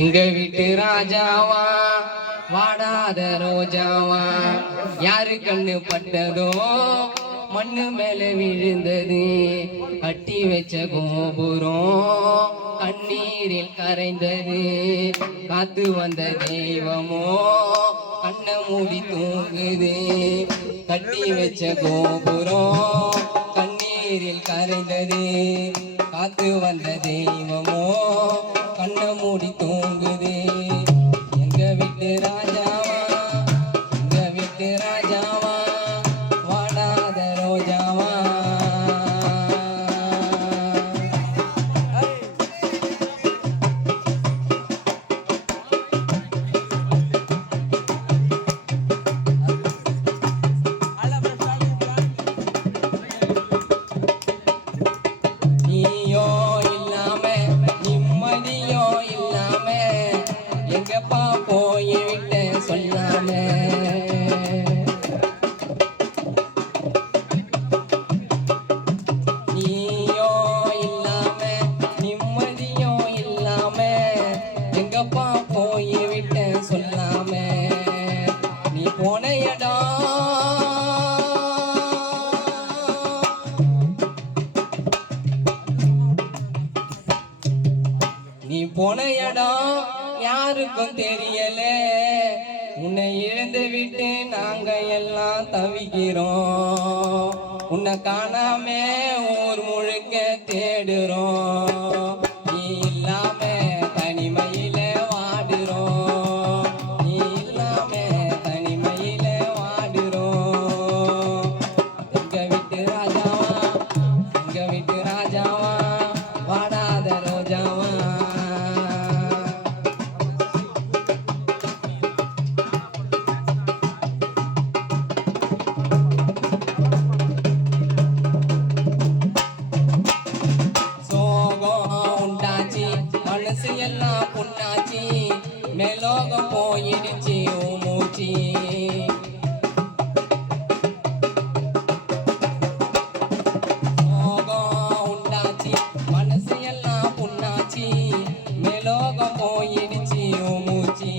எங்க வீட்டு ராஜாவா வாடாத ரோஜாவா யாரு கண்ணு பட்டதோ மண்ணு மேல விழுந்தது கட்டி வச்ச கோபுரம் கண்ணீரில் கரைந்தது காத்து வந்த தெய்வமோ கண்ணை மூடி தூங்குது கட்டி வச்ச கோபுரம் கண்ணீரில் கரைந்தது காத்து வந்த தெய்வமோ கண்ணை மூடி தூங்குது எங்க வீட்டு ராஜாவா எங்க வீட்டு ராஜாவா வாடாத ரோஜாவா நீயோ இல்லாம நிம்மதியோ இல்லாம எங்கப்பா போய்விட்ட சொல்லாம நீயோ இல்லாம நிம்மதியோ இல்லாம எங்கப்பா போய்விட்ட சொல்லாம நீ போன இடம் நீ போன இடம் யாருக்கும் தெரியல உன்னை இழந்து விட்டு நாங்க எல்லாம் தவிக்கிறோம் உன்னை காணாம ஊர் முழுக்க தேடுறோம் நீ இல்லாம தனிமையில வாடுறோம் நீ இல்லாம தனிமையில வாடுறோம் எங்க வீட்டு ராஜாவா எங்க வீட்டு ராஜாவா வாடாத ரோஜாவா மனசு எல்லாம் புண்ணாச்சி மேலோகம் போயிடுச்சு மூச்சி சோகம் உண்டாச்சி மனசு எல்லாம் புண்ணாச்சி மேலோகம் போயிடுச்சு மூச்சி